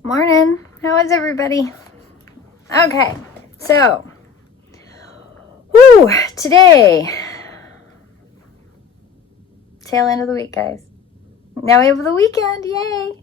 Morning. How is everybody? Okay, so, today, tail end of the week, guys. Now we have the weekend, yay!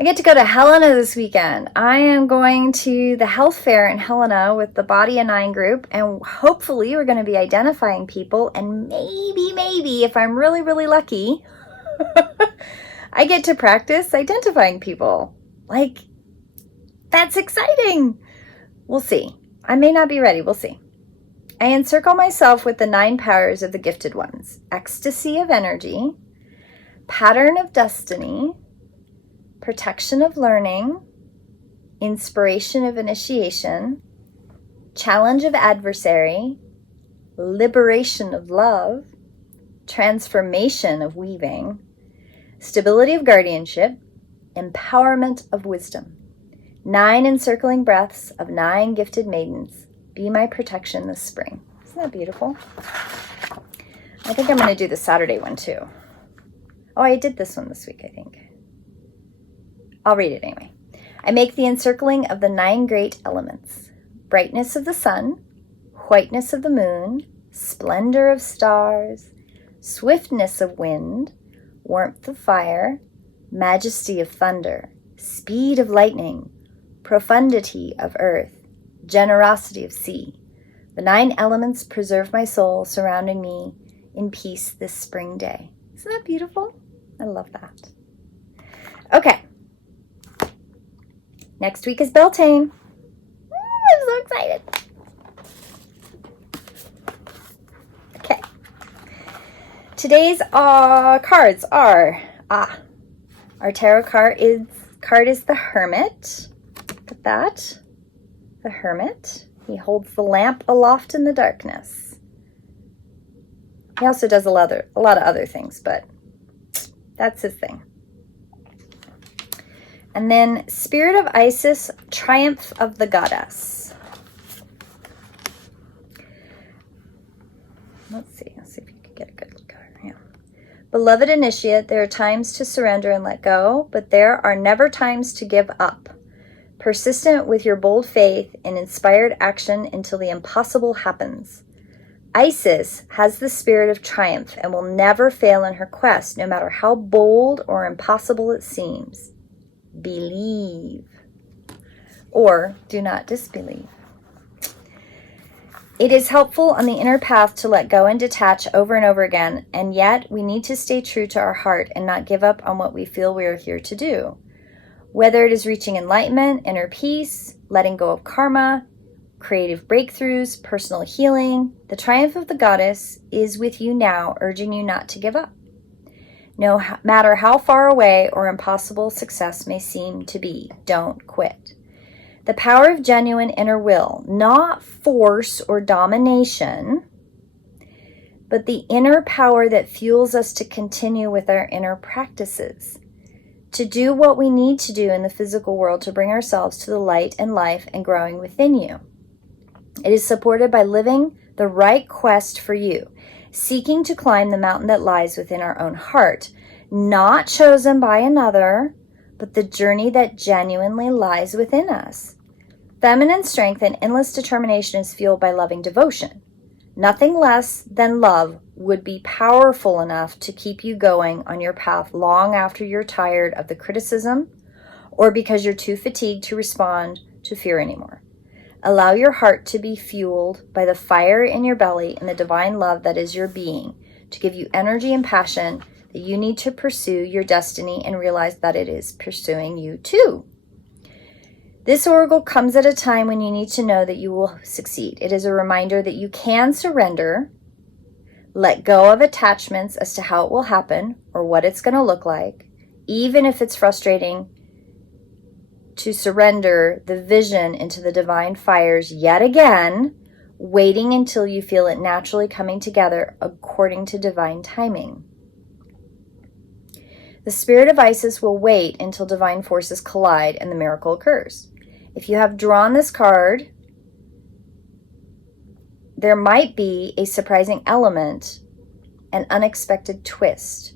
I get to go to Helena this weekend. I am going to the health fair in Helena with the Body of Nine group, and hopefully we're going to be identifying people, and maybe, if I'm really, really lucky, I get to practice identifying people. Like, that's exciting. We'll see. I may not be ready. We'll see. I encircle myself with the 9 powers of the gifted ones: ecstasy of energy, pattern of destiny, protection of learning, inspiration of initiation, challenge of adversary, liberation of love, transformation of weaving, stability of guardianship, empowerment of wisdom. 9 encircling breaths of 9 gifted maidens. Be my protection this spring. Isn't that beautiful? I think I'm going to do the Saturday one too. Oh, I did this one this week, I think. I'll read it anyway. I make the encircling of the 9 great elements: brightness of the sun, whiteness of the moon, splendor of stars, swiftness of wind, warmth of fire, majesty of thunder, speed of lightning, profundity of earth, generosity of sea. The 9 elements preserve my soul, surrounding me in peace this spring day. Isn't that beautiful? I love that. Okay. Next week is Beltane. I'm so excited. Okay. Today's cards are, our tarot card is the Hermit. Look at that. The Hermit. He holds the lamp aloft in the darkness. He also does a lot of other things, but that's his thing. And then Spirit of Isis, Triumph of the Goddess. Let's see if you can get a good card. Yeah. Beloved Initiate, there are times to surrender and let go, but there are never times to give up. Persistent with your bold faith and inspired action until the impossible happens. Isis has the spirit of triumph and will never fail in her quest, no matter how bold or impossible it seems. Believe, or do not disbelieve. It is helpful on the inner path to let go and detach over and over again, and yet we need to stay true to our heart and not give up on what we feel we are here to do. Whether it is reaching enlightenment, inner peace, letting go of karma, creative breakthroughs, personal healing, the triumph of the goddess is with you now, urging you not to give up. No matter how far away or impossible success may seem to be, don't quit. The power of genuine inner will, not force or domination, but the inner power that fuels us to continue with our inner practices, to do what we need to do in the physical world to bring ourselves to the light and life and growing within you. It is supported by living the right quest for you, seeking to climb the mountain that lies within our own heart, not chosen by another, but the journey that genuinely lies within us. Feminine strength and endless determination is fueled by loving devotion. Nothing less than love would be powerful enough to keep you going on your path long after you're tired of the criticism or because you're too fatigued to respond to fear anymore. Allow your heart to be fueled by the fire in your belly and the divine love that is your being, to give you energy and passion that you need to pursue your destiny and realize that it is pursuing you too. This oracle comes at a time when you need to know that you will succeed. It is a reminder that you can surrender, let go of attachments as to how it will happen or what it's going to look like, even if it's frustrating to surrender the vision into the divine fires yet again, waiting until you feel it naturally coming together according to divine timing. The spirit of Isis will wait until divine forces collide and the miracle occurs. If you have drawn this card, there might be a surprising element, an unexpected twist,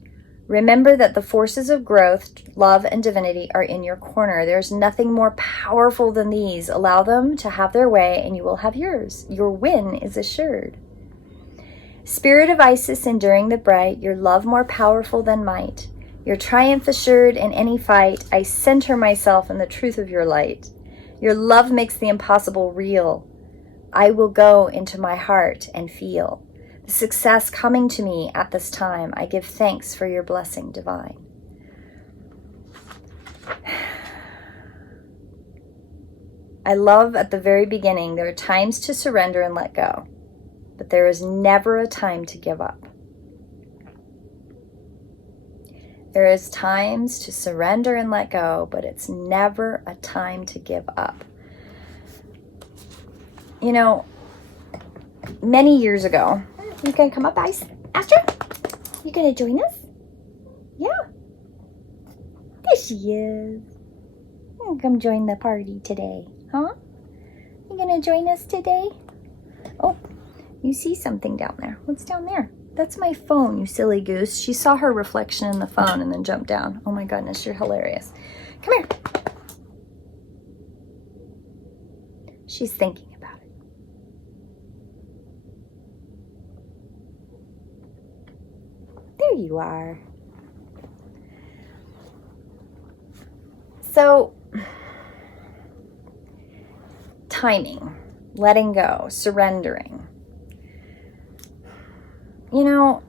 Remember that the forces of growth, love, and divinity are in your corner. There's nothing more powerful than these. Allow them to have their way and you will have yours. Your win is assured. Spirit of Isis enduring the bright, your love more powerful than might. Your triumph assured in any fight. I center myself in the truth of your light. Your love makes the impossible real. I will go into my heart and feel the success coming to me at this time. I give thanks for your blessing divine. I love at the very beginning, there are times to surrender and let go, but there is never a time to give up. There is times to surrender and let go, but it's never a time to give up. You know, many years ago, you gonna come up, Aster? You gonna join us? Yeah. There she is. You gonna come join the party today, huh? You gonna join us today? Oh, you see something down there. What's down there? That's my phone, you silly goose. She saw her reflection in the phone and then jumped down. Oh my goodness, you're hilarious. Come here. She's thinking about it. There you are. So, timing, letting go, surrendering. You know,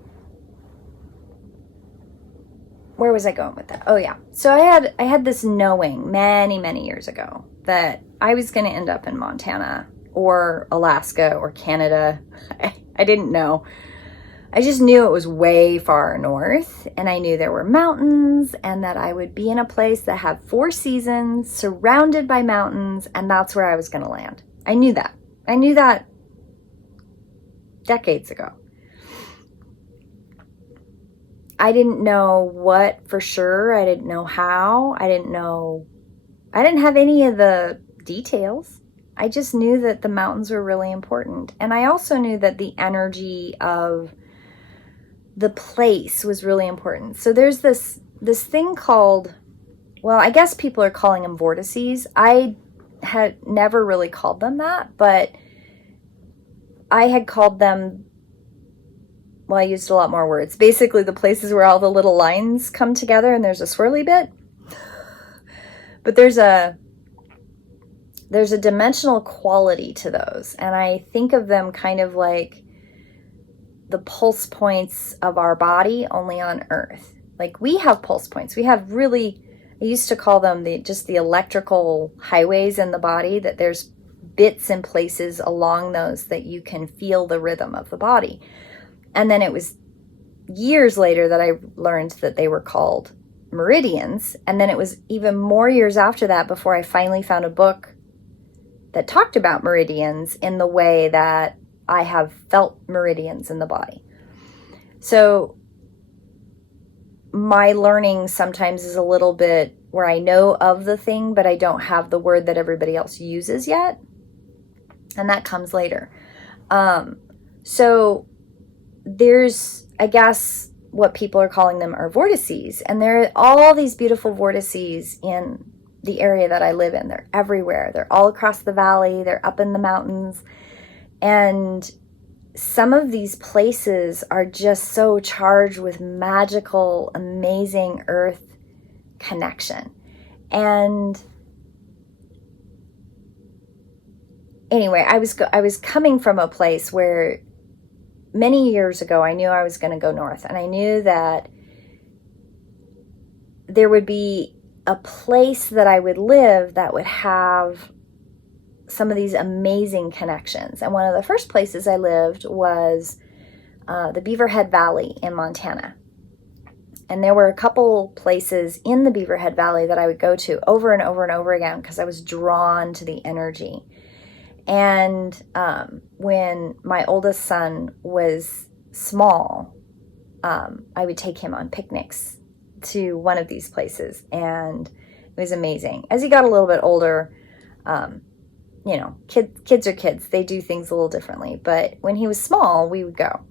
where was I going with that? Oh yeah. So I had this knowing many years ago that I was going to end up in Montana or Alaska or Canada. I didn't know. I just knew it was way far north, and I knew there were mountains and that I would be in a place that had 4 seasons, surrounded by mountains, and that's where I was going to land. I knew that. I knew that decades ago. I didn't know what for sure. I didn't know how. I didn't have any of the details. I just knew that the mountains were really important. And I also knew that the energy of the place was really important. So there's this thing called, well, I guess people are calling them vortices. I had never really called them that, but I had called them, well, I used a lot more words. Basically, the places where all the little lines come together and there's a swirly bit. But there's a dimensional quality to those. And I think of them kind of like the pulse points of our body only on Earth. Like we have pulse points. We have really, I used to call them just the electrical highways in the body, that there's bits and places along those that you can feel the rhythm of the body. And then it was years later that I learned that they were called meridians. And then it was even more years after that before I finally found a book that talked about meridians in the way that I have felt meridians in the body. So my learning sometimes is a little bit where I know of the thing, but I don't have the word that everybody else uses yet. And that comes later. So there's, I guess, what people are calling them are vortices. And there are all these beautiful vortices in the area that I live in. They're everywhere. They're all across the valley. They're up in the mountains. And some of these places are just so charged with magical, amazing earth connection. And anyway, I was coming from a place where many years ago I knew I was going to go north, and I knew that there would be a place that I would live that would have some of these amazing connections. And one of the first places I lived was the Beaverhead Valley in Montana. And there were a couple places in the Beaverhead Valley that I would go to over and over and over again because I was drawn to the energy. And when my oldest son was small, I would take him on picnics to one of these places, and it was amazing. As he got a little bit older, you know, kids are kids. They do things a little differently. But when he was small, we would go.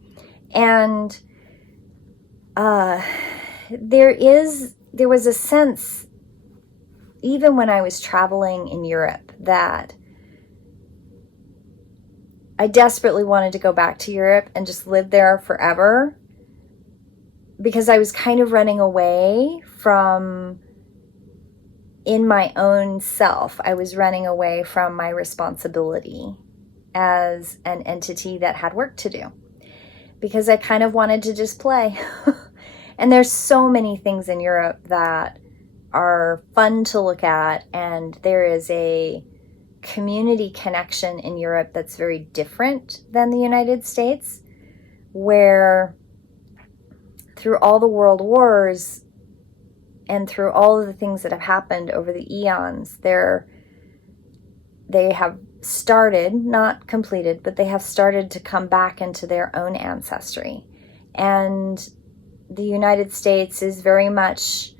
And there was a sense, even when I was traveling in Europe, that I desperately wanted to go back to Europe and just live there forever, because I was kind of running away from, in my own self, I was running away from my responsibility as an entity that had work to do, because I kind of wanted to just play. And there's so many things in Europe that are fun to look at, and there is a community connection in Europe that's very different than the United States, where through all the world wars and through all of the things that have happened over the eons, they have started, not completed, but they have started to come back into their own ancestry. And the United States is very much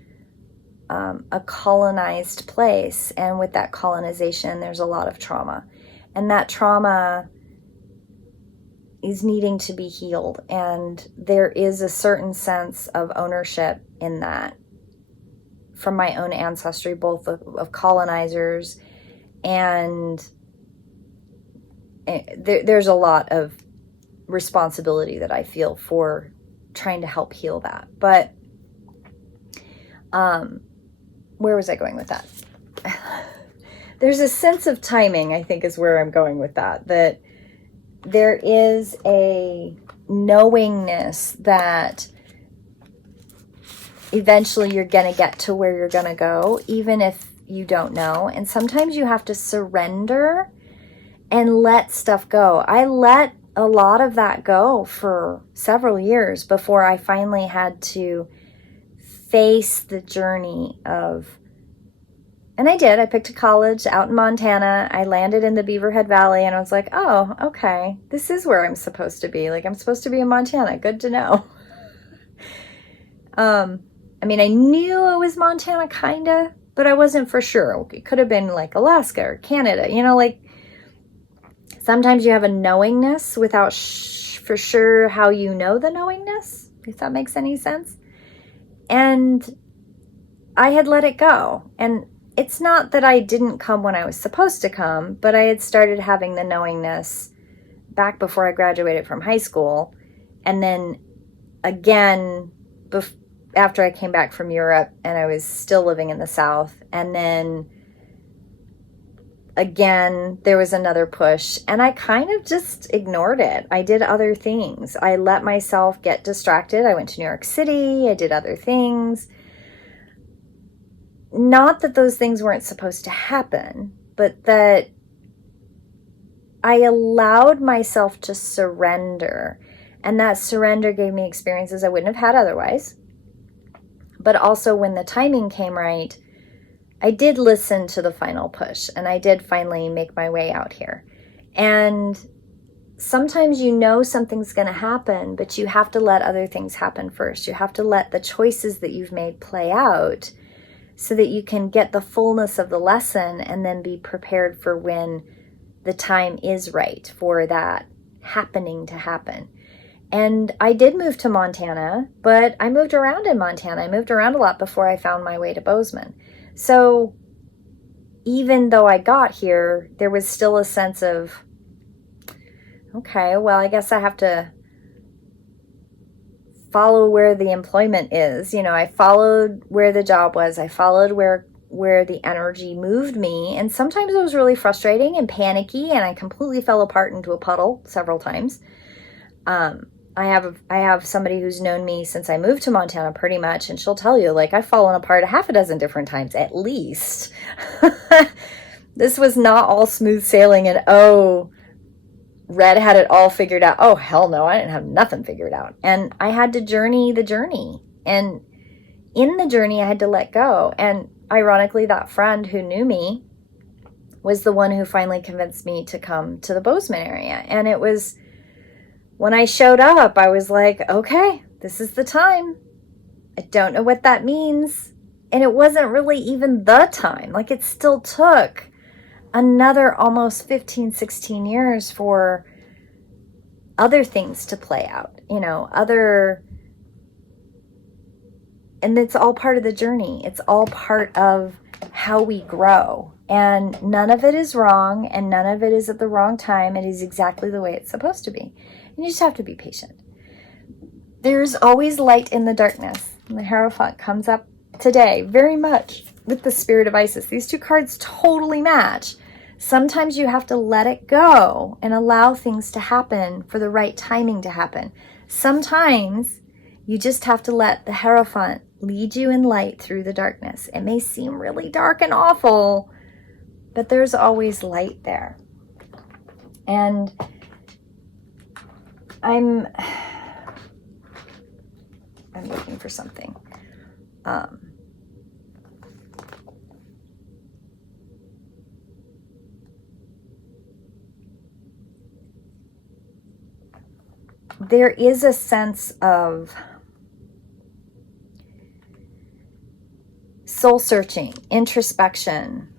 a colonized place. And with that colonization, there's a lot of trauma. And that trauma is needing to be healed. And there is a certain sense of ownership in that from my own ancestry, both of colonizers, and there's a lot of responsibility that I feel for trying to help heal that. But where was I going with that? There's a sense of timing, I think, is where I'm going with that. That there is a knowingness that eventually you're going to get to where you're going to go, even if you don't know. And sometimes you have to surrender and let stuff go. I let a lot of that go for several years before I finally had to face the journey of, and I did. I picked a college out in Montana. I landed in the Beaverhead Valley, and I was like, oh, okay, this is where I'm supposed to be. Like, I'm supposed to be in Montana. Good to know. I mean, I knew it was Montana, kind of, but I wasn't for sure. It could have been like Alaska or Canada, like sometimes you have a knowingness without for sure how you know the knowingness, if that makes any sense. And I had let it go. And it's not that I didn't come when I was supposed to come, but I had started having the knowingness back before I graduated from high school. And then again, after I came back from Europe and I was still living in the South. And then again, there was another push, and I kind of just ignored it. I did other things. I let myself get distracted. I went to New York City. I did other things. Not that those things weren't supposed to happen, but that I allowed myself to surrender. And that surrender gave me experiences I wouldn't have had otherwise. But also when the timing came right, I did listen to the final push, and I did finally make my way out here. And sometimes you know something's going to happen, but you have to let other things happen first. You have to let the choices that you've made play out so that you can get the fullness of the lesson and then be prepared for when the time is right for that happening to happen. And I did move to Montana, but I moved around in Montana. I moved around a lot before I found my way to Bozeman. So even though I got here, there was still a sense of, okay, well, I guess I have to follow where the employment is. I followed where the job was. I followed where the energy moved me. And sometimes it was really frustrating and panicky, and I completely fell apart into a puddle several times. I have somebody who's known me since I moved to Montana pretty much, and she'll tell you, like, I've fallen apart a half a dozen different times, at least. This was not all smooth sailing and, Red had it all figured out. Oh, hell no, I didn't have nothing figured out. And I had to journey the journey. And in the journey, I had to let go. And ironically, that friend who knew me was the one who finally convinced me to come to the Bozeman area. And it was, when I showed up, I was like, okay, this is the time. I don't know what that means. And it wasn't really even the time. Like, it still took another almost 15, 16 years for other things to play out, other And it's all part of the journey. It's all part of how we grow. And none of it is wrong, and none of it is at the wrong time. It is exactly the way it's supposed to be. And you just have to be patient. There's always light in the darkness. And the Hierophant comes up today very much with the Spirit of Isis. These two cards totally match. Sometimes you have to let it go and allow things to happen for the right timing to happen. Sometimes you just have to let the Hierophant lead you in light through the darkness. It may seem really dark and awful, but there's always light there. And I'm looking for something. There is a sense of soul searching, introspection,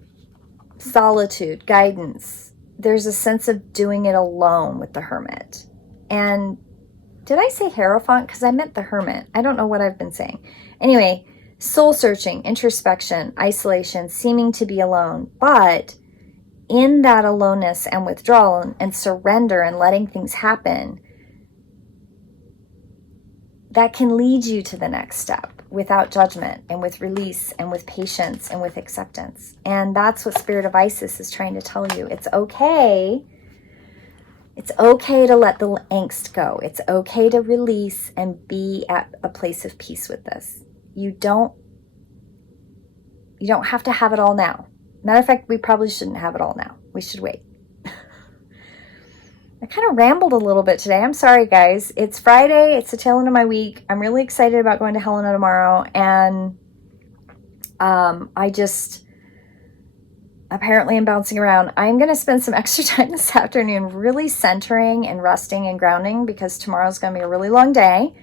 solitude, guidance. There's a sense of doing it alone with the Hermit. And did I say Hierophant? Because I meant the Hermit. I don't know what I've been saying. Anyway, soul searching, introspection, isolation, seeming to be alone. But in that aloneness and withdrawal and surrender and letting things happen, that can lead you to the next step without judgment and with release and with patience and with acceptance. And that's what Spirit of Isis is trying to tell you. It's okay. It's okay to let the angst go. It's okay to release and be at a place of peace with this. You don't have to have it all now. Matter of fact, we probably shouldn't have it all now. We should wait. I kind of rambled a little bit today. I'm sorry, guys. It's Friday. It's the tail end of my week. I'm really excited about going to Helena tomorrow. And I just apparently am bouncing around. I'm going to spend some extra time this afternoon really centering and resting and grounding because tomorrow's going to be a really long day.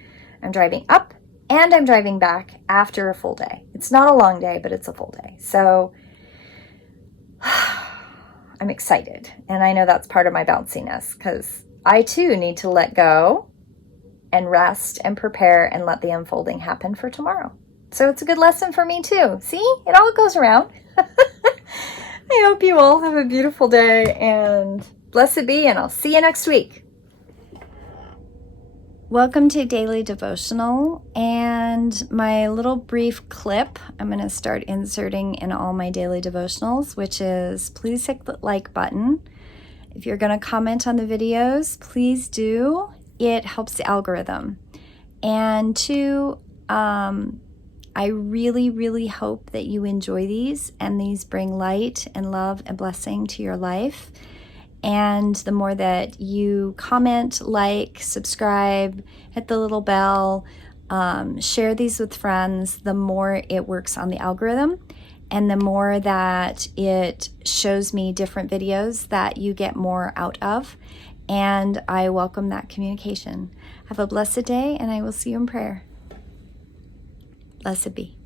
I'm driving up and I'm driving back after a full day. It's not a long day, but it's a full day. So I'm excited, and I know that's part of my bounciness because I too need to let go and rest and prepare and let the unfolding happen for tomorrow. So it's a good lesson for me too. See, it all goes around. I hope you all have a beautiful day and blessed be, and I'll see you next week. Welcome to Daily Devotional and my little brief clip I'm going to start inserting in all my daily devotionals, which is please hit the like button. If you're going to comment on the videos, please do. It helps the algorithm. And two, I really, really hope that you enjoy these and these bring light and love and blessing to your life. And the more that you comment, like, subscribe, hit the little bell, share these with friends, the more it works on the algorithm and the more that it shows me different videos that you get more out of. And I welcome that communication. Have a blessed day, and I will see you in prayer. Blessed be.